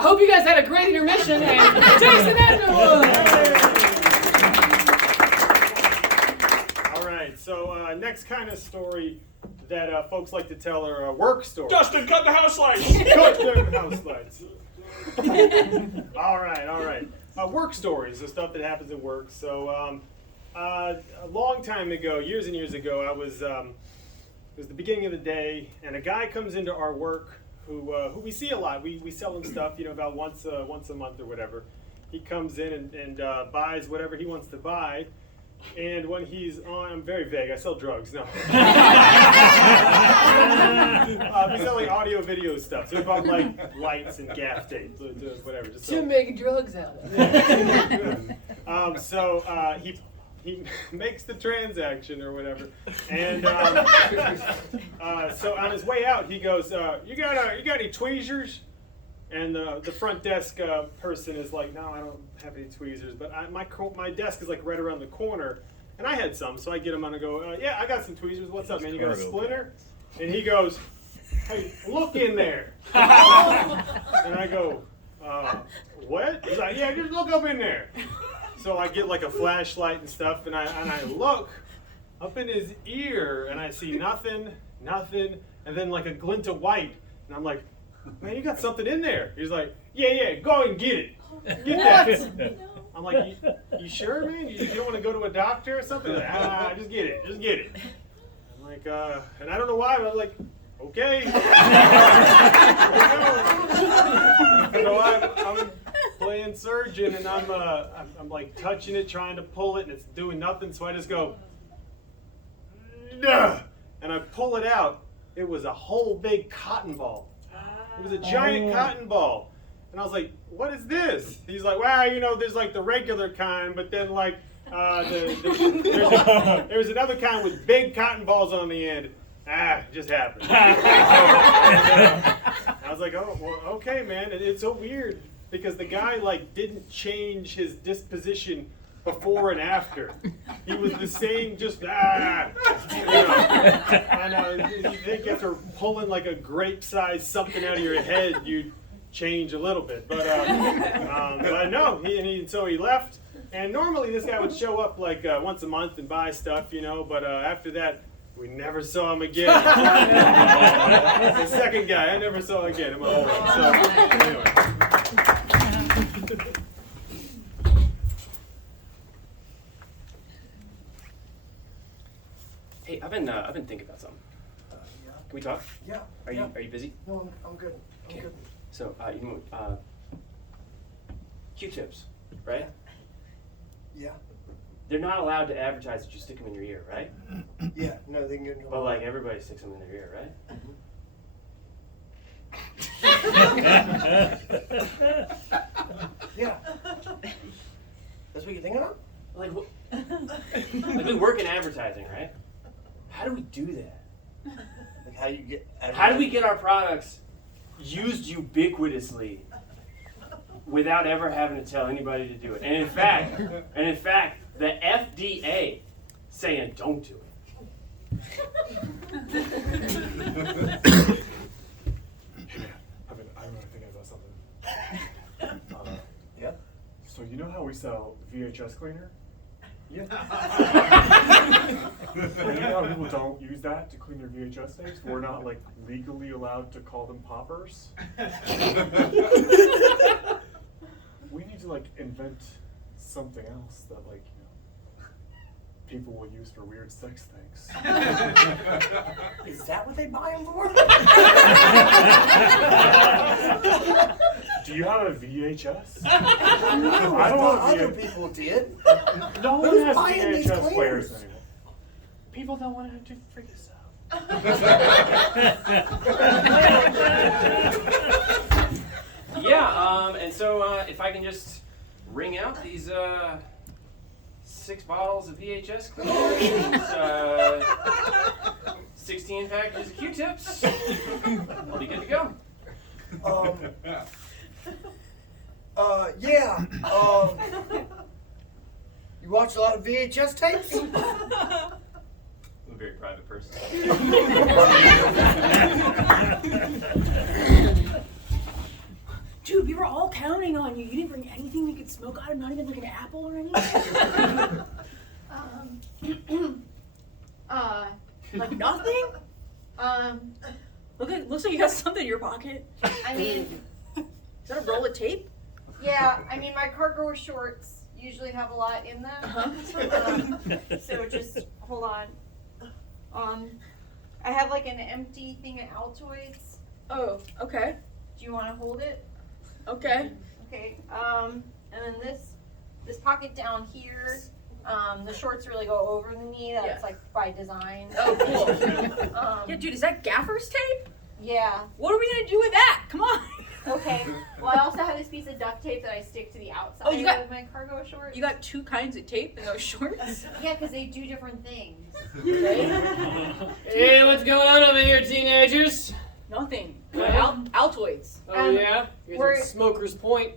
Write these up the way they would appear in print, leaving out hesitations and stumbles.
I hope you guys had a great intermission, and Jason Edmund! All right, so next kind of story that folks like to tell are work stories. Justin, cut the house lights! Cut the house lights. All right. Work stories, the stuff that happens at work. So a long time ago, years and years ago, it was the beginning of the day, and a guy comes into our work who we see a lot. We sell him stuff, about once a month or whatever. He comes in and buys whatever he wants to buy. And when he's on, I'm very vague, I sell drugs, no. We sell like audio video stuff, so we bought like lights and gaff tape, whatever. Just To make drugs out of it. He makes the transaction or whatever, and so on his way out he goes, you got any tweezers? And the front desk person is like, no, I don't have any tweezers, but my desk is like right around the corner, and I had some, so I get him on and go, yeah, I got some tweezers. What's up, man? You got a splinter? And he goes, hey, look in there. And I go, what? He's like, yeah, just look up in there. So I get like a flashlight and stuff, and I look up in his ear, and I see nothing, and then like a glint of white, and I'm like, man, you got something in there. He's like, yeah, go and get it. Get that. I'm like, you sure, man? You don't want to go to a doctor or something? Like, just get it. I'm like, and I don't know why, but I'm like, okay. So I'm playing surgeon, and I'm like touching it, trying to pull it, and it's doing nothing. So I just go, nah, and I pull it out. It was a whole big cotton ball. It was a giant cotton ball. And I was like, what is this? He's like, well, there's like the regular kind, but then like there's another kind with big cotton balls on the end. It just happened. I was like, oh, well, okay, man. And it's so weird because the guy like didn't change his disposition before and after. He was the same, just I know. You think after pulling like a grape-sized something out of your head, you change a little bit, but no. So he left, and normally this guy would show up like once a month and buy stuff, But after that, we never saw him again. The second guy I never saw again in my whole life. So anyway. Hey, I've been thinking about something. Yeah. Can we talk? Yeah. Are you busy? No, I'm good. I'm Okay. good. So, Q-tips, right? Yeah. They're not allowed to advertise that you stick them in your ear, right? Yeah. No, they can get. But like everybody sticks them in their ear, right? Yeah. That's what you're thinking of? Like we work in advertising, right? How do we do that? Like how you get. How do we get our products used ubiquitously without ever having to tell anybody to do it? And in fact, the FDA saying don't do it. I've been thinking about something. Yeah. So you know how we sell VHS cleaner? Yeah. And you know how people don't use that to clean their VHS tapes? We're not like legally allowed to call them poppers. We need to like invent something else that like people will use for weird sex things. Is that what they buy them for? Do you have a VHS? No, I don't want other VHS. people did. No one Who's has buying these VHS cleaners? players anymore. People don't want to have to figure this out. Yeah, and so if I can just wring out these 6 bottles of VHS cleaners, 16 packages of Q-tips, I'll be good to go. Yeah. You watch a lot of VHS tapes? I'm a very private person. Do Dude, we were all counting on you. You didn't bring anything we could smoke out of, not even like an apple or anything? Like nothing? Looks like you got something in your pocket. I mean, Is that a roll of tape? yeah, I mean, my cargo shorts usually have a lot in them. So just, hold on. I have like an empty thing of Altoids. Oh, okay. Do you want to hold it? Okay. Okay, and then this pocket down here, the shorts really go over the knee. That's Yeah. like by design. Oh, cool. Yeah, dude, is that gaffer's tape? Yeah. What are we gonna do with that? Come on. Okay. Well, I also have this piece of duct tape that I stick to the outside Oh, you got- of my cargo shorts. You got 2 kinds of tape in those shorts? Yeah, because they do different things. Okay. Hey, what's going on over here, teenagers? Nothing. Yeah? Altoids. Oh yeah? You guys we're- at Smoker's Point.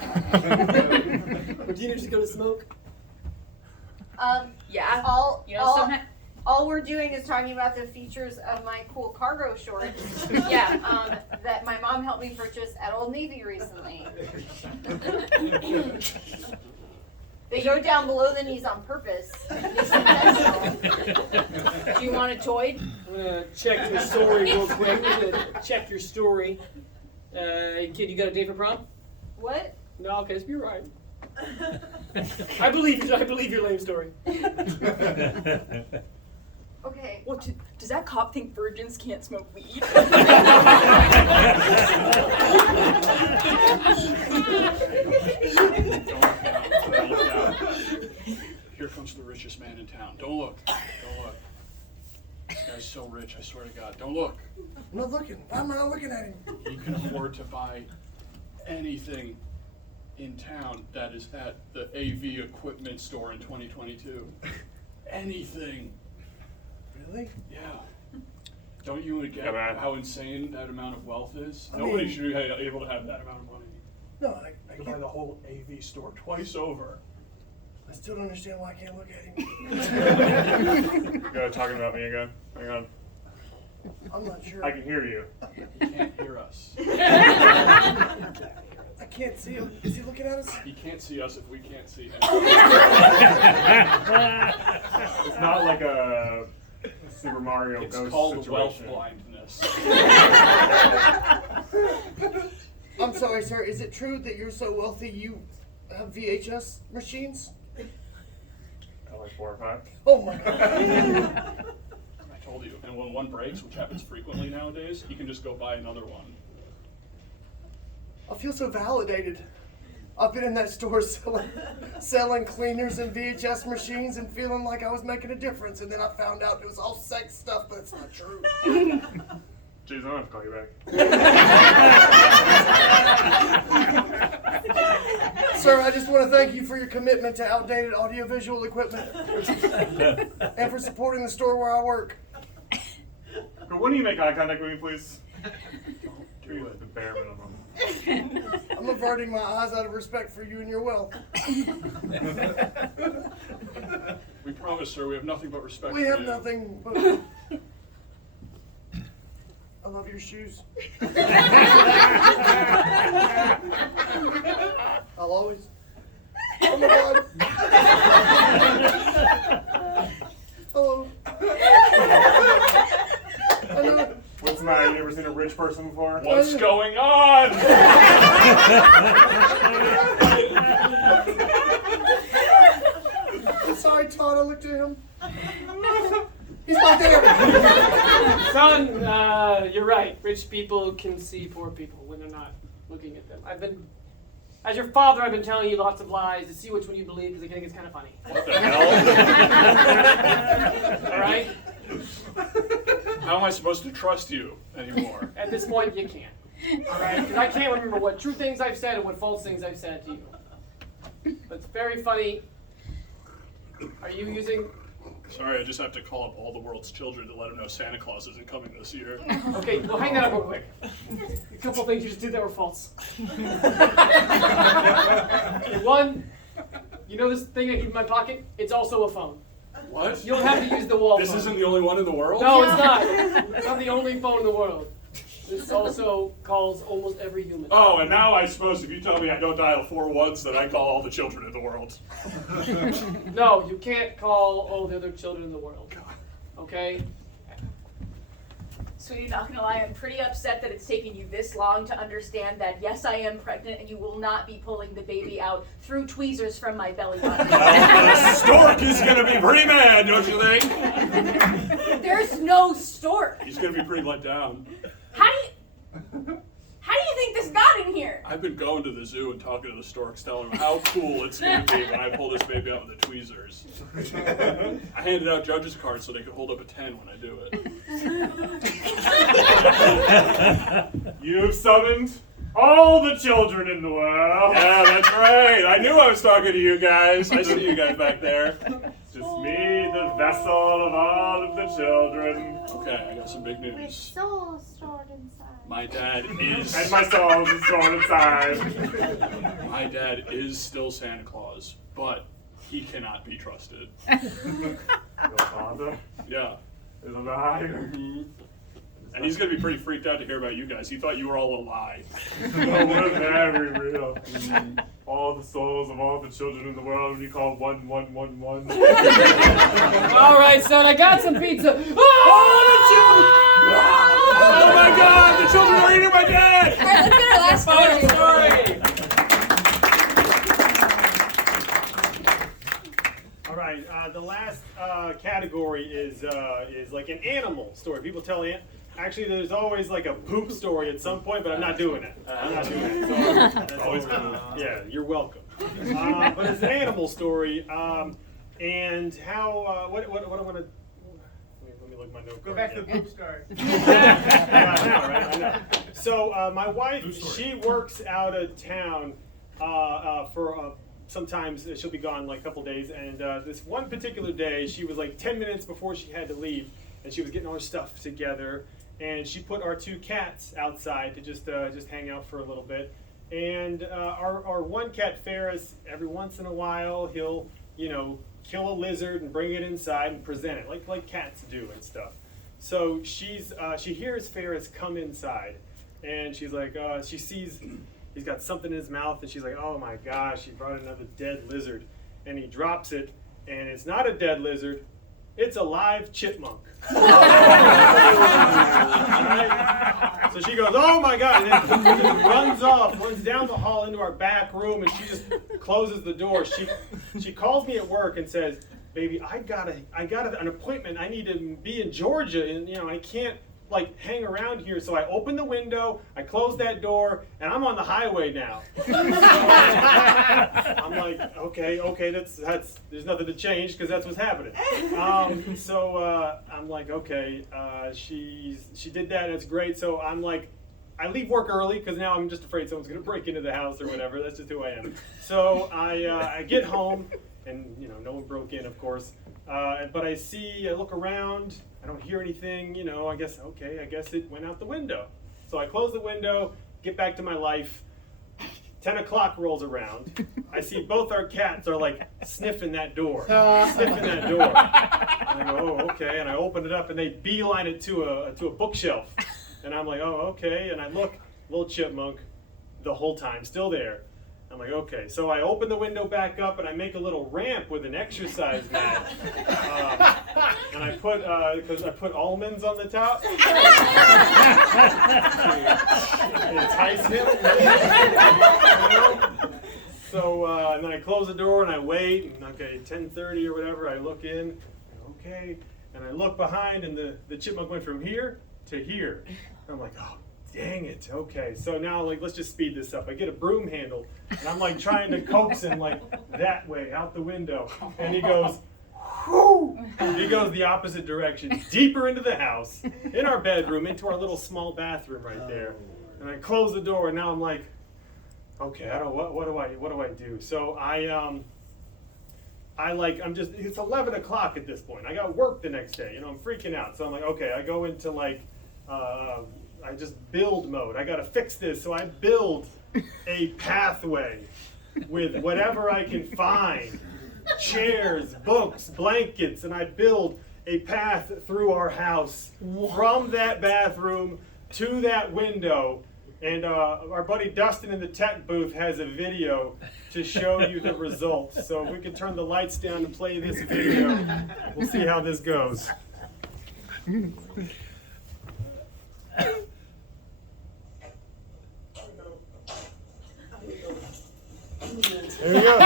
Where teenagers go to smoke? Yeah. All, You know, all, somehow. all we're doing is talking about the features of my cool cargo shorts. Yeah. That my mom helped me purchase at Old Navy recently. They go down below the knees on purpose. It's intentional. Do you want a toy? I'm gonna check your story real quick. I'm gonna check your story. Kid, you got a date for prom? What? No, okay, you're right. I believe your lame story. Okay. Well, does that cop think virgins can't smoke weed? Here comes the richest man in town. Don't look. Don't look. This guy's so rich, I swear to God. Don't look. I'm not looking. Why am I not looking at him? He can afford to buy anything in town that is at the AV equipment store in 2022. Anything. Really? Yeah. Don't you get Yeah, man. how insane that amount of wealth is? I Nobody mean- should be able to have that amount of money. No, I I can can't. buy the whole AV store twice over. I still don't understand why I can't look at him. You guys talking about me again? Hang on. I'm not sure. I can hear you. He can't hear us. I can't see him. Is he looking at us? He can't see us if we can't see him. It's not like a Super Mario It's Ghost called wealth situation. blindness. I'm sorry, sir. Is it true that you're so wealthy you have VHS machines? Like 4 or 5. Oh my god. I told you. And when one breaks, which happens frequently nowadays, you can just go buy another one. I feel so validated. I've been in that store selling cleaners and VHS machines and feeling like I was making a difference, and then I found out it was all sex stuff, but it's not true. Jeez, I don't have to call you back. Sir, I just want to thank you for your commitment to outdated audiovisual equipment and for supporting the store where I work. But when do you make eye contact with me, please? Do it. The bare minimum. I'm averting my eyes out of respect for you and your wealth. We promise, sir, we have nothing but respect We for have you. nothing but... I love your shoes. I'll always... Oh my god. Hello. I know it. What's the matter? You never seen a rich person before? What's going on? I'm sorry, Todd. I looked at him. He's not there. Son, you're right. Rich people can see poor people when they're not looking at them. As your father, I've been telling you lots of lies to see which one you believe because I think it's kind of funny. What the hell? All right? How am I supposed to trust you anymore? At this point, you can't. All right? Because I can't remember what true things I've said and what false things I've said to you. But it's very funny. Are you using... Sorry, I just have to call up all the world's children to let them know Santa Claus isn't coming this year. Okay, well, hang that up real quick. A couple things you just did that were false. Okay, one, you know this thing I keep in my pocket? It's also a phone. What? You don't have to use the wall This phone. isn't the only one in the world? No, it's not. It's not the only phone in the world. This also calls almost every human. Oh, and now I suppose if you tell me I don't dial 4 once, then I call all the children in the world. No, you can't call all the other children in the world. Okay? Sweetie, not gonna lie, I'm pretty upset that it's taken you this long to understand that yes, I am pregnant and you will not be pulling the baby out through tweezers from my belly button. Well, the stork is gonna be pretty mad, don't you think? There's no stork. He's gonna be pretty let down. How do you think this got in here? I've been going to the zoo and talking to the storks, telling them how cool it's gonna be when I pull this baby out with the tweezers. I handed out judges' cards so they could hold up a 10 when I do it. You've summoned all the children in the world. Yeah, that's right. I knew I was talking to you guys. I see you guys back there. Just me, the vessel of all of the children. Okay, I got some big news. soul stored inside. My dad is. And my soul is stored inside. My dad is still Santa Claus, but he cannot be trusted. Your father Yeah. is a liar. And he's gonna be pretty freaked out to hear about you guys. He thought you were all a lie. No, we're very real. All the souls of all the children in the world when you call 1111. All right, son, I got some pizza. Oh my God! The children are eating my dad. All right, let's get our last story. All right, the last category is like an animal story. People tell actually, there's always like a poop story at some point, but I'm not doing it. I'm not doing it. So that's always yeah, you're welcome. But it's an animal story, and how what I want to. Let me look at my note. Go back to the poop story. I know, right? I know. So my wife, she works out of town for sometimes she'll be gone like a couple days, and this one particular day she was like 10 minutes before she had to leave, and she was getting all her stuff together, and she put our 2 cats outside to just hang out for a little bit. And our one cat, Ferris, every once in a while he'll kill a lizard and bring it inside and present it like cats do and stuff. So she hears Ferris come inside, and she's like, she sees he's got something in his mouth, and she's like, oh my gosh, he brought another dead lizard, and he drops it, and it's not a dead lizard, it's a live chipmunk. Right? So she goes, oh my God, and then runs down the hall into our back room, and she just closes the door. She calls me at work and says, baby, I got an appointment. I need to be in Georgia, and I can't like hang around here. So I open the window, I close that door, and I'm on the highway now. I'm like, okay, that's there's nothing to change because that's what's happening. So I'm like, okay, she did that. That's great. So I'm like, I leave work early because now I'm just afraid someone's gonna break into the house or whatever. That's just who I am. So I get home, and no one broke in, of course. But I look around, I don't hear anything, I guess it went out the window. So I close the window, get back to my life. 10 o'clock rolls around. I see both our cats are like sniffing that door. And I go, oh, okay. And I open it up, and they beeline it to a bookshelf. And I'm like, oh, okay. And I look, little chipmunk, the whole time, still there. I'm like, okay. So I open the window back up, and I make a little ramp with an exercise mat. And I put, because I put almonds on the top. To entice him. So, and then I close the door, and I wait, and 10:30 or whatever, I look in, okay. And I look behind, and the chipmunk went from here to here. And I'm like, oh, dang it. Okay, so now let's just speed this up. I get a broom handle, and I'm like trying to coax him like that way out the window, and he goes, whoo! He goes the opposite direction, deeper into the house, in our bedroom, into our little small bathroom right there. And I close the door, and now I'm like, okay, what do I do? So it's 11 o'clock at this point. I got work the next day. I'm freaking out. So I'm like, okay, I go into I just build mode. I got to fix this. So I build a pathway with whatever I can find. Chairs, books, blankets, and I build a path through our house from that bathroom to that window, and our buddy Dustin in the tech booth has a video to show you the results. So if we can turn the lights down and play this video, we'll see how this goes. There we go.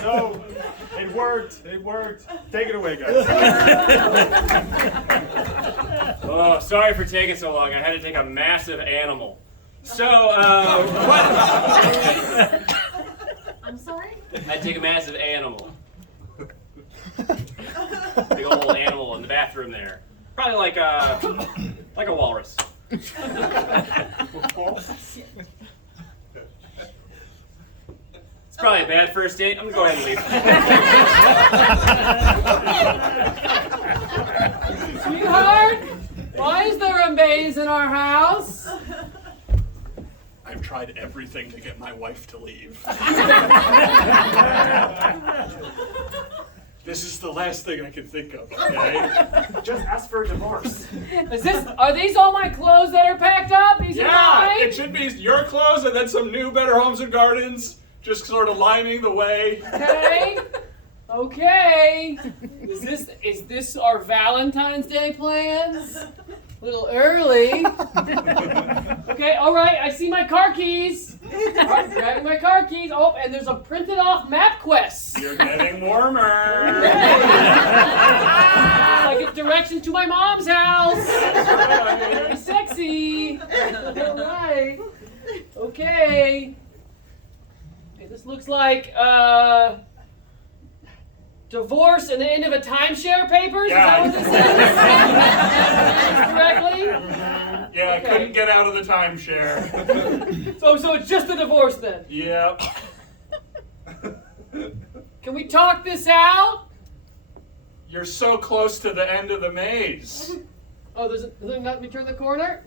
So, it worked. It worked. Take it away, guys. Oh, sorry for taking so long. I had to take a massive animal. So, I'm sorry? I take a massive animal. Big old animal in the bathroom there. Probably like a walrus. It's probably a bad first date. I'm gonna go ahead and leave. Sweetheart, why is there a maze in our house? I've tried everything to get my wife to leave. This is the last thing I can think of, okay? Just ask for a divorce. Are these all my clothes that are packed up? These are Yeah, mine? it should be your clothes and then some new Better Homes and Gardens, just sort of lining the way. Okay. Okay. Is this our Valentine's Day plans? A little early. Okay, all right. I see my car keys. All right, grabbing my car keys. Oh, and there's a printed off MapQuest. You're getting warmer. Like it's directions to my mom's house. Very sexy. All right. Okay. This looks like divorce and the end of a timeshare papers. Yeah. Is that what this is? Correctly? Yeah, I Okay. couldn't get out of the timeshare. So it's just a divorce then. Yep. Can we talk this out? You're so close to the end of the maze. Oh, does it let me turn the corner?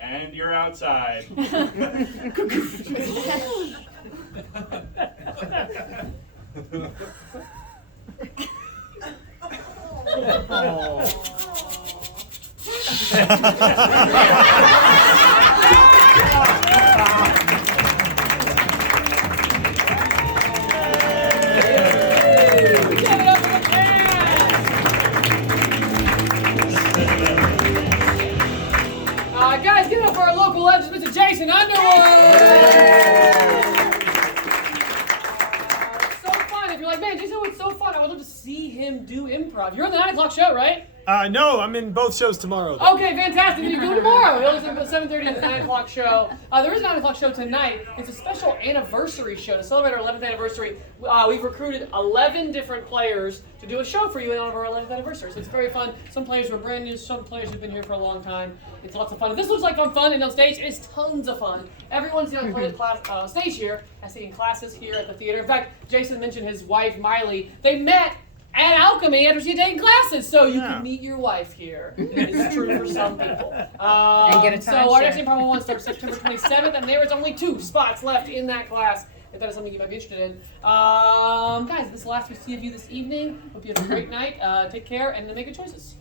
And you're outside. Give it up for the cast! Guys, give it up for our local legend, Mr. Jason Underwood! So fun. If you're like, man, Jason Underwood's so fun, I would love to see him do improv. You're on the 9 o'clock show, right? No, I'm in both shows tomorrow. Though. Okay, fantastic. You go tomorrow. He'll listen to 7:30 on the 9 o'clock show. There is a 9 o'clock show tonight. It's a special anniversary show to celebrate our 11th anniversary. We've recruited 11 different players to do a show for you in honor of our 11th anniversary. So it's very fun. Some players were brand new. Some players have been here for a long time. It's lots of fun. If this looks like fun and on stage, it's tons of fun. Everyone's going to play the class, stage here. I see in classes here at the theater. In fact, Jason mentioned his wife, Miley. They met at Alchemy after she taken classes, so you can meet your wife here. It's true for some people. And get a so our next timeshare. improv one starts September 27th, and there is only 2 spots left in that class. If that is something you might be interested in. Guys, this is the last we see of you this evening. Hope you have a great night. Take care and make good choices.